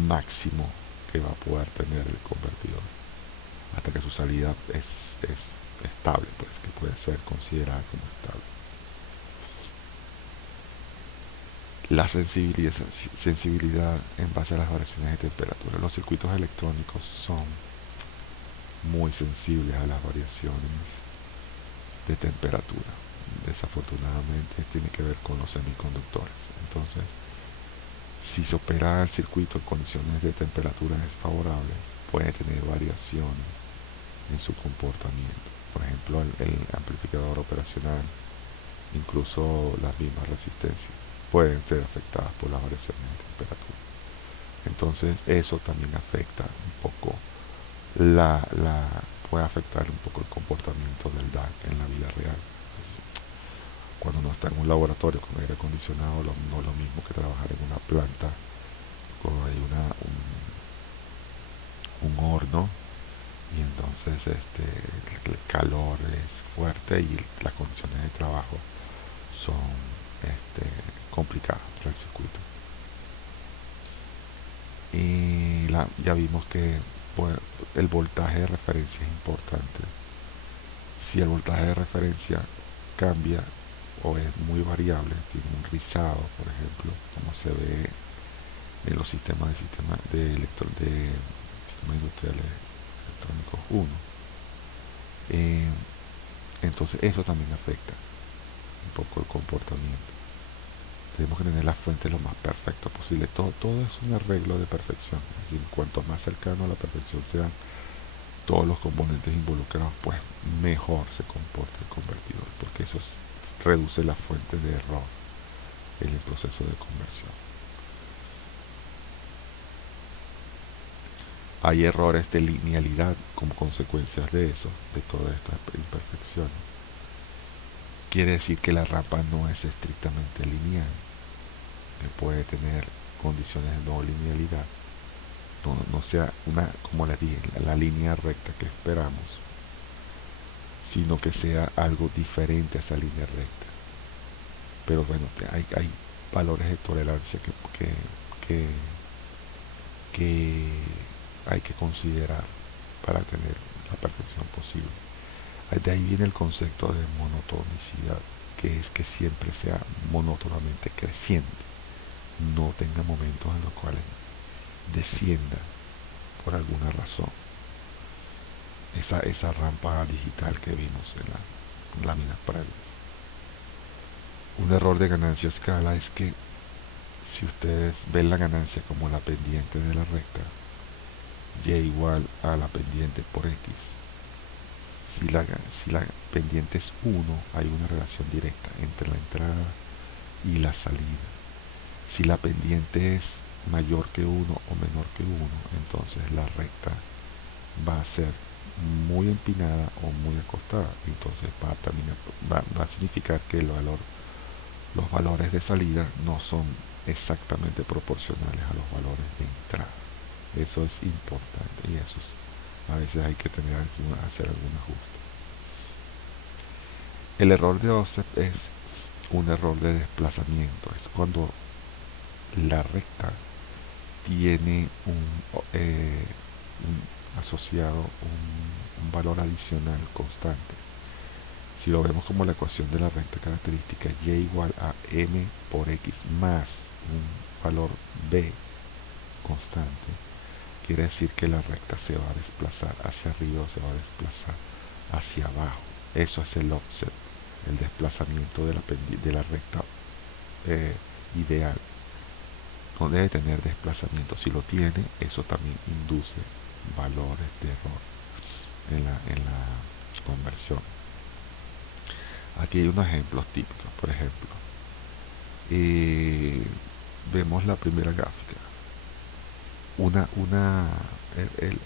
máximo que va a poder tener el convertidor hasta que su salida es estable, pues, que puede ser considerada como estable. La sensibilidad en base a las variaciones de temperatura. Los circuitos electrónicos son muy sensibles a las variaciones de temperatura. Desafortunadamente tiene que ver con los semiconductores. Entonces, si se opera el circuito en condiciones de temperatura desfavorables, puede tener variaciones en su comportamiento. Por ejemplo, el amplificador operacional, incluso las mismas resistencias, pueden ser afectadas por las variaciones de temperatura. Entonces, eso también afecta un poco puede afectar un poco el comportamiento del DAC en la vida real. Cuando uno está en un laboratorio con aire acondicionado, no es lo mismo que trabajar en una planta con hay un horno, y entonces el calor es fuerte y las condiciones de trabajo son complicadas para el circuito. Y ya vimos que pues, el voltaje de referencia es importante. Si el voltaje de referencia cambia o es muy variable, tiene un rizado, por ejemplo, como se ve en los sistemas de sistemas industriales electrónicos 1, entonces eso también afecta un poco el comportamiento. Tenemos que tener la fuente lo más perfecta posible. Todo es un arreglo de perfección. Es decir, cuanto más cercano a la perfección sean todos los componentes involucrados, pues mejor se comporta el convertidor, porque eso reduce la fuente de error en el proceso de conversión. Hay errores de linealidad como consecuencias de eso, de todas estas imperfecciones. Quiere decir que la rampa no es estrictamente lineal, que puede tener condiciones de no linealidad, no sea como les dije, la línea recta que esperamos, sino que sea algo diferente a esa línea recta. Pero bueno, hay valores de tolerancia que, que hay que considerar para tener la perfección posible. De ahí viene el concepto de monotonicidad, que es que siempre sea monótonamente creciente, no tenga momentos en los cuales descienda por alguna razón. Esa rampa digital que vimos en las láminas previas. Un error de ganancia a escala es que si ustedes ven la ganancia como la pendiente de la recta, y igual a la pendiente por x, si la pendiente es 1, hay una relación directa entre la entrada y la salida. Si la pendiente es mayor que 1 o menor que 1, entonces la recta va a ser muy empinada o muy acostada. Entonces va a significar que los valores de salida no son exactamente proporcionales a los valores de entrada. Eso es importante y eso a veces hay que hacer algún ajuste. El error de offset es un error de desplazamiento. Es cuando la recta tiene asociado un valor adicional constante. Si lo vemos como la ecuación de la recta característica, y igual a m por x más un valor b constante, quiere decir que la recta se va a desplazar hacia arriba o se va a desplazar hacia abajo. Eso es el offset, el desplazamiento de la recta ideal. No debe tener desplazamiento. Si lo tiene, eso también induce valores de error en la conversión. Aquí hay unos ejemplos típicos. Por ejemplo, vemos la primera gráfica.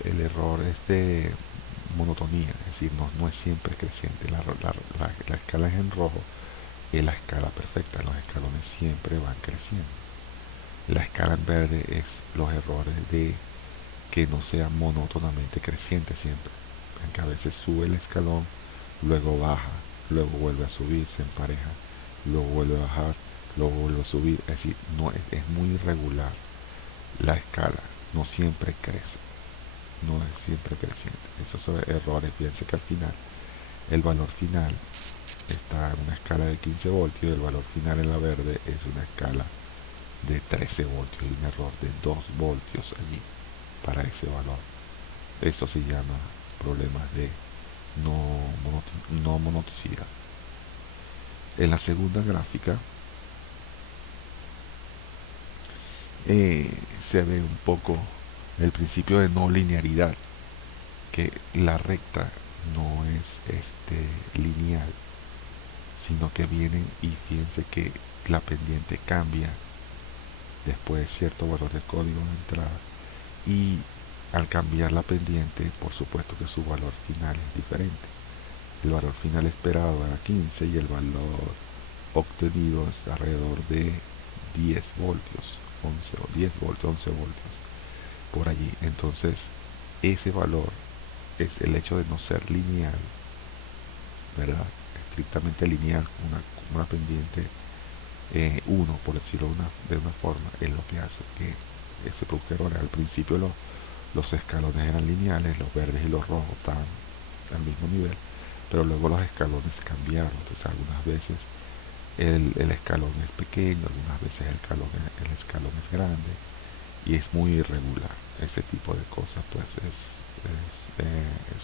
El error es de monotonía, es decir, no es siempre creciente. La escala es en rojo, es la escala perfecta, los escalones siempre van creciendo. La escala en verde es los errores de que no sea monótonamente creciente siempre, en que a veces sube el escalón, luego baja, luego vuelve a subir, se empareja, luego vuelve a bajar, luego vuelve a subir. Es decir, no es muy irregular la escala, no siempre crece, no es siempre creciente. Esos son errores. Fíjense que al final el valor final está en una escala de 15 voltios y el valor final en la verde es una escala de 13 voltios y un error de 2 voltios allí para ese valor. Eso se llama problemas de no monoticidad. En la segunda gráfica se ve un poco el principio de no linearidad, que la recta no es lineal, sino que vienen, y fíjense que la pendiente cambia después de cierto valor de código de entrada, y al cambiar la pendiente, por supuesto que su valor final es diferente. El valor final esperado era 15 y el valor obtenido es alrededor de 10 voltios, 11 o 10 voltios, 11 voltios, por allí. Entonces, ese valor es el hecho de no ser lineal, ¿verdad? Estrictamente lineal, una pendiente 1, por decirlo de una forma, es lo que hace que se produzca errores. Al principio los escalones eran lineales, los verdes y los rojos estaban al mismo nivel, pero luego los escalones cambiaron. Entonces algunas veces el escalón es pequeño, algunas veces el escalón es grande y es muy irregular. Ese tipo de cosas pues es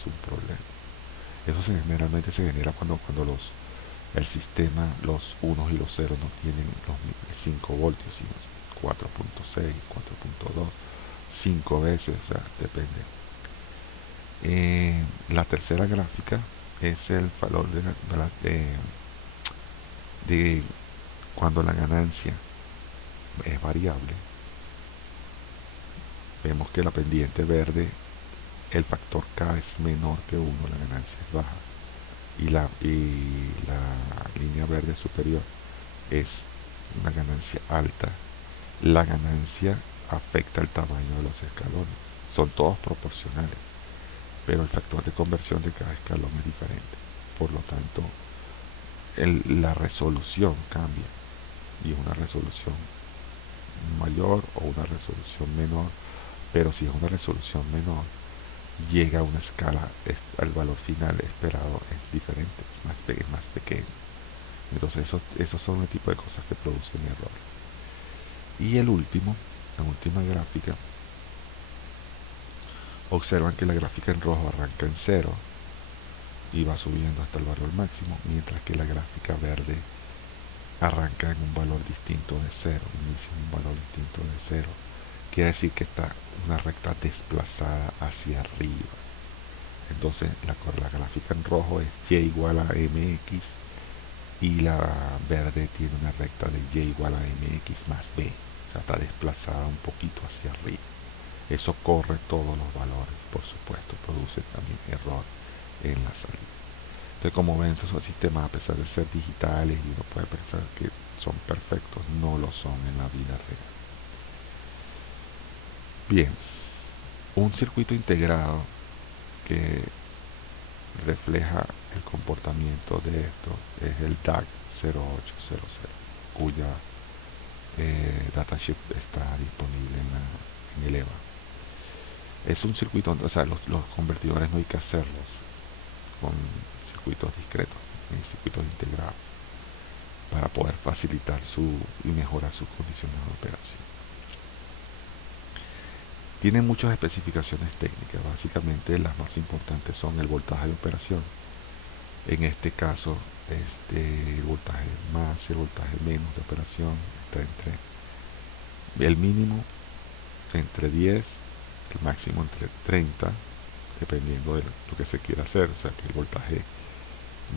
un problema. Eso generalmente se genera cuando el sistema, los unos y los ceros no tienen los 5 voltios, sino 4.6, 4.2, 5 veces, o sea, depende. La tercera gráfica es el valor de cuando la ganancia es variable. Vemos que la pendiente verde, el factor K es menor que 1, la ganancia es baja. Y la línea verde superior es una ganancia alta. La ganancia afecta el tamaño de los escalones. Son todos proporcionales, pero el factor de conversión de cada escalón es diferente. Por lo tanto, la resolución cambia, y es una resolución mayor o una resolución menor, pero si es una resolución menor, llega a una escala, al valor final esperado es diferente, es más pequeño. Entonces esos son el tipo de cosas que producen errores. Y la última gráfica, observan que la gráfica en rojo arranca en 0 y va subiendo hasta el valor máximo, mientras que la gráfica verde arranca en un valor distinto de 0, inicia en un valor distinto de 0. Quiere decir que está una recta desplazada hacia arriba. Entonces la gráfica en rojo es y igual a mx, y la verde tiene una recta de y igual a mx más b, o sea, está desplazada un poquito hacia arriba. Eso corre todos los valores, por supuesto, produce también error en la salida. Entonces, como ven, esos sistemas, a pesar de ser digitales y uno puede pensar que son perfectos, no lo son en la vida real. Bien, un circuito integrado que refleja el comportamiento de esto es el DAC 0800, cuya datasheet está disponible en el EVA. Es un circuito, o sea, los convertidores no hay que hacerlos con circuitos discretos, en circuitos integrados, para poder facilitar y mejorar sus condiciones de operación. Tiene muchas especificaciones técnicas, básicamente las más importantes son el voltaje de operación. En este caso, el voltaje más y el voltaje menos de operación está entre el mínimo entre 10, el máximo entre 30, dependiendo de lo que se quiera hacer. O sea, que el voltaje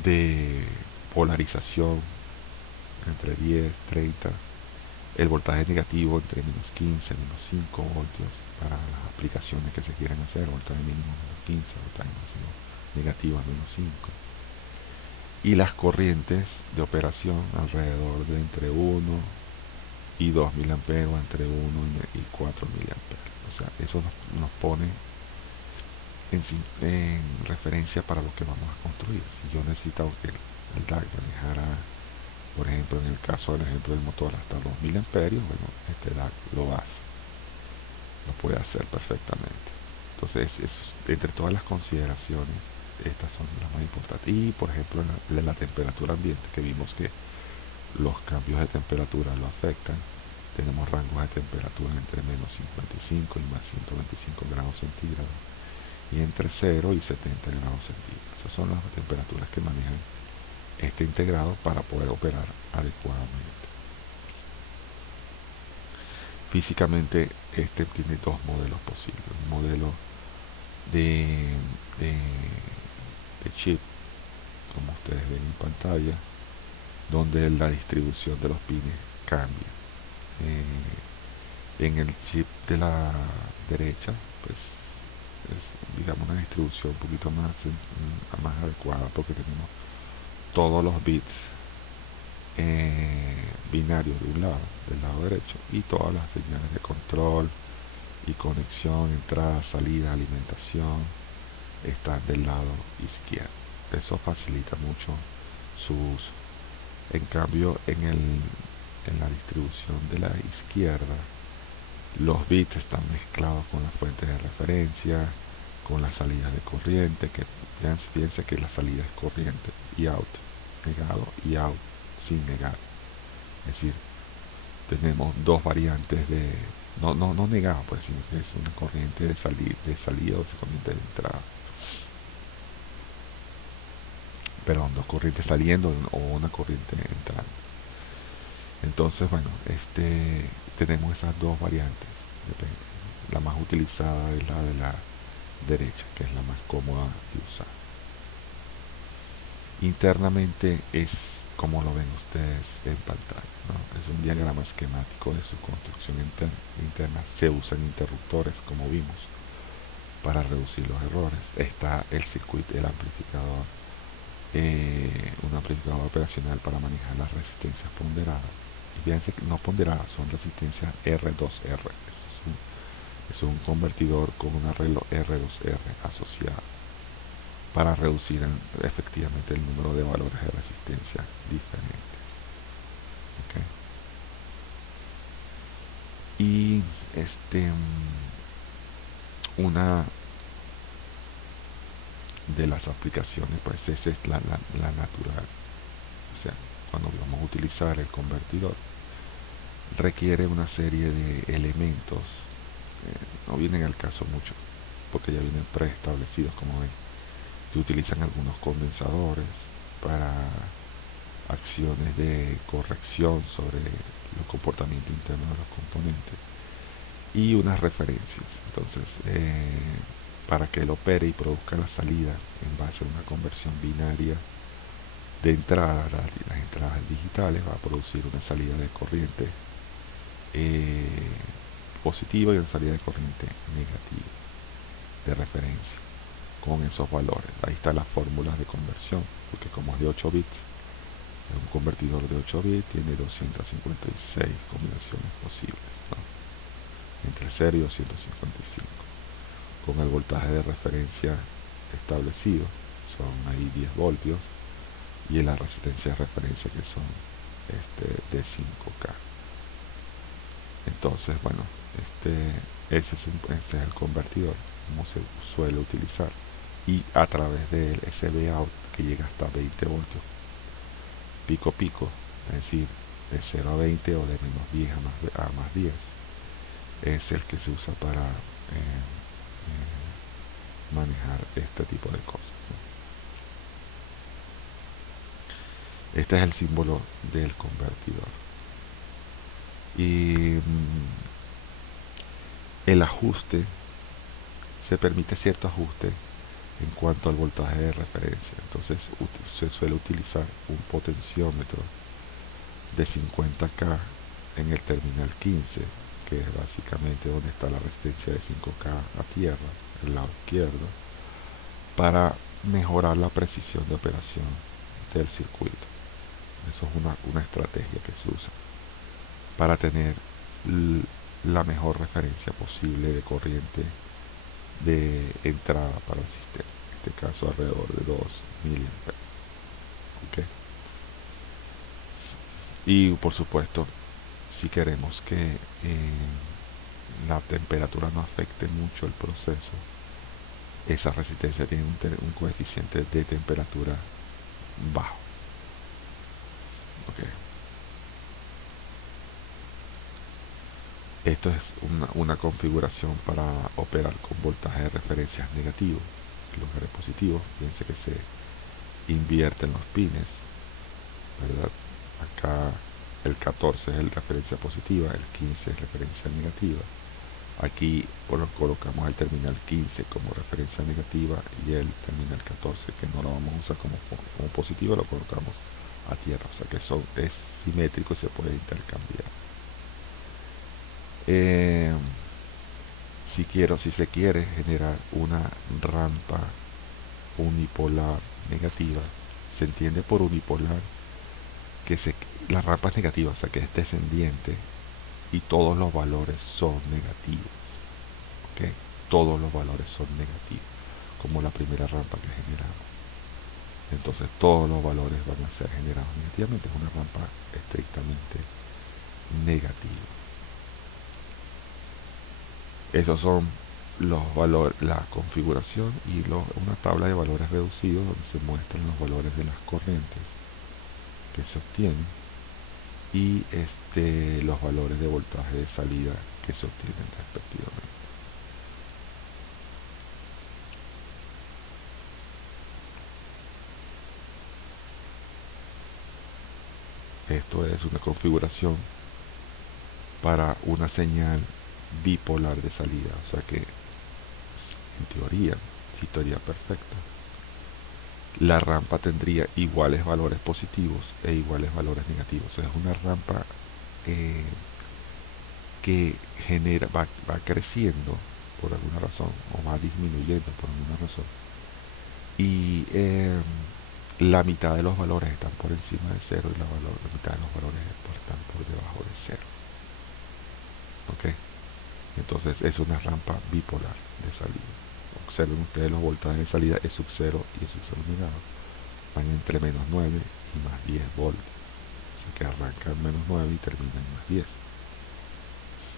de polarización entre 10, 30, el voltaje negativo entre menos 15, menos 5 voltios para las aplicaciones que se quieran hacer, voltaje mínimo menos 15, voltaje máximo negativo a menos 5. Y las corrientes de operación alrededor de entre 1 y 2 miliamperes o entre 1 y 4 miliamperes. O sea, eso nos pone en referencia para lo que vamos a construir. Si yo necesito que el DAC manejara, por ejemplo, en el caso del ejemplo del motor hasta 2000 amperios, bueno, este DAC lo hace, lo puede hacer perfectamente. Entonces, entre todas las consideraciones, estas son las más importantes. Y, por ejemplo, la temperatura ambiente, que vimos que los cambios de temperatura lo afectan. Tenemos rangos de temperatura entre menos 55 y más 125 grados centígrados, y entre 0 y 70 grados centígrados. Esas son las temperaturas que manejan este integrado para poder operar adecuadamente. Físicamente, este tiene dos modelos posibles. Un modelo de chip, como ustedes ven en pantalla, donde la distribución de los pines cambia. En el chip de la derecha, pues es, digamos, una distribución un poquito más adecuada, porque tenemos todos los bits binarios de un lado, del lado derecho, y todas las señales de control y conexión, entrada, salida, alimentación, están del lado izquierdo. Eso facilita mucho su uso. En cambio, en la distribución de la izquierda, los bits están mezclados con las fuentes de referencia, con las salidas de corriente, que fíjense que la salida es corriente y out negado y out sin negar. Es decir, tenemos dos variantes de no negado, pues, sino que es una corriente de salida o corriente de entrada. Perdón, dos corrientes saliendo o una corriente entrando. Entonces, bueno, tenemos esas dos variantes. La más utilizada es la de la derecha, que es la más cómoda de usar. Internamente es como lo ven ustedes en pantalla, ¿no? Es un diagrama esquemático de su construcción interna. Se usan interruptores, como vimos, para reducir los errores. Está el circuito, el amplificador, un amplificador operacional para manejar las resistencias ponderadas. Y fíjense que no ponderadas, son resistencias R2R. Es un convertidor con un arreglo R2R asociado para reducir efectivamente el número de valores de resistencia diferentes. ¿Okay? Y una de las aplicaciones, pues esa es la natural. O sea, cuando vamos a utilizar el convertidor, requiere una serie de elementos. No vienen al caso mucho, porque ya vienen preestablecidos, como ven. Se utilizan algunos condensadores para acciones de corrección sobre el comportamiento interno de los componentes, y unas referencias. Entonces, para que él opere y produzca la salida en base a una conversión binaria de entrada, las entradas digitales, va a producir una salida de corriente positiva y una salida de corriente negativa de referencia con esos valores. Ahí están las fórmulas de conversión, porque como es de 8 bits, un convertidor de 8 bits tiene 256 combinaciones posibles, ¿no? Entre 0 y 255. Con el voltaje de referencia establecido, son ahí 10 voltios, y en la resistencia de referencia, que son de 5K. Entonces, bueno, ese es el convertidor, como se suele utilizar. Y a través de él, ese Vout que llega hasta 20 voltios pico pico, es decir, de 0 a 20 o de menos 10 a más 10, es el que se usa para manejar este tipo de cosas. Este es el símbolo del convertidor. Y el ajuste, se permite cierto ajuste en cuanto al voltaje de referencia. Entonces se suele utilizar un potenciómetro de 50K en el terminal 15, que es básicamente donde está la resistencia de 5K a tierra, el lado izquierdo, para mejorar la precisión de operación del circuito. Eso es una estrategia que se usa para tener la mejor referencia posible de corriente de entrada para el sistema, en este caso alrededor de 2 miliamperes. ¿Okay? Y por supuesto, si queremos que la temperatura no afecte mucho el proceso, esa resistencia tiene un coeficiente de temperatura bajo. Okay. Esto es una configuración para operar con voltaje de referencias negativos. Los R positivos, fíjense que se invierten los pines, ¿verdad? Acá el 14 es el referencia positiva, el 15 es referencia negativa. Aquí colocamos el terminal 15 como referencia negativa y el terminal 14, que no lo vamos a usar como positivo, lo colocamos a tierra. O sea que eso es simétrico y se puede intercambiar. Si se quiere generar una rampa unipolar negativa, se entiende por unipolar que la rampa es negativa, o sea que es descendiente y todos los valores son negativos. ¿Okay? Todos los valores son negativos, como la primera rampa que generamos. Entonces todos los valores van a ser generados negativamente. Es una rampa estrictamente negativa. Esos son los valores, la configuración y una tabla de valores reducidos donde se muestran los valores de las corrientes que se obtienen y los valores de voltaje de salida que se obtienen respectivamente. Esto es una configuración para una señal bipolar de salida, o sea que en teoría, si teoría perfecta, la rampa tendría iguales valores positivos e iguales valores negativos. O sea, es una rampa que va creciendo por alguna razón o va disminuyendo por alguna razón y la mitad de los valores están por encima de cero y la mitad de los valores están por debajo de cero. ¿Ok? Entonces es una rampa bipolar de salida. Observen ustedes los voltajes de salida E sub 0 y E sub 0 negado. Van entre menos 9 y más 10 volts. O sea que arranca en menos 9 y termina en más 10.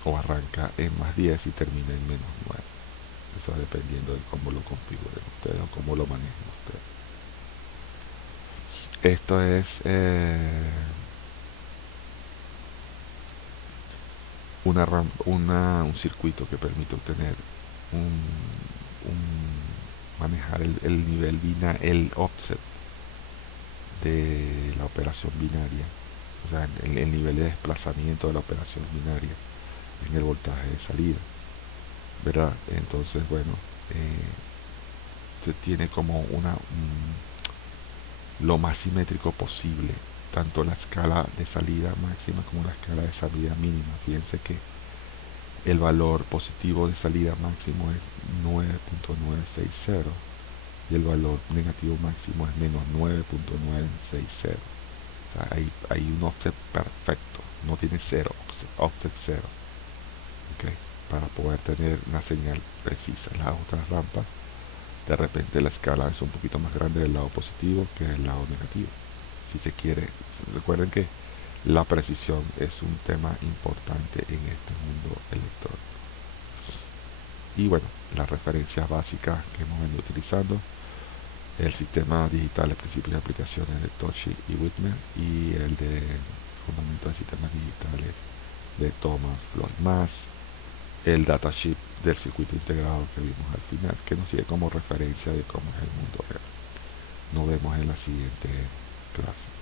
O arranca en más 10 y termina en menos 9. Eso dependiendo de cómo lo configuren ustedes o cómo lo manejen ustedes. Esto es un circuito que permite obtener manejar el nivel binario, el offset de la operación binaria, o sea, el nivel de desplazamiento de la operación binaria en el voltaje de salida, ¿verdad? Entonces, bueno, tiene como lo más simétrico posible, tanto la escala de salida máxima como la escala de salida mínima. Fíjense que el valor positivo de salida máximo es 9.960 y el valor negativo máximo es menos 9.960. O sea, hay un offset perfecto, no tiene cero, offset cero. ¿Okay? Para poder tener una señal precisa. Las otras rampas, de repente la escala es un poquito más grande del lado positivo que del lado negativo. Si se quiere, recuerden que la precisión es un tema importante en este mundo electrónico. Y bueno, las referencias básicas que hemos venido utilizando: el sistema digital de principios y aplicaciones de Toshi y Whitmer, y el de fundamentos de sistemas digitales de Thomas Floyd Mass, el datasheet del circuito integrado que vimos al final, que nos sirve como referencia de cómo es el mundo real. Nos vemos en la siguiente clase.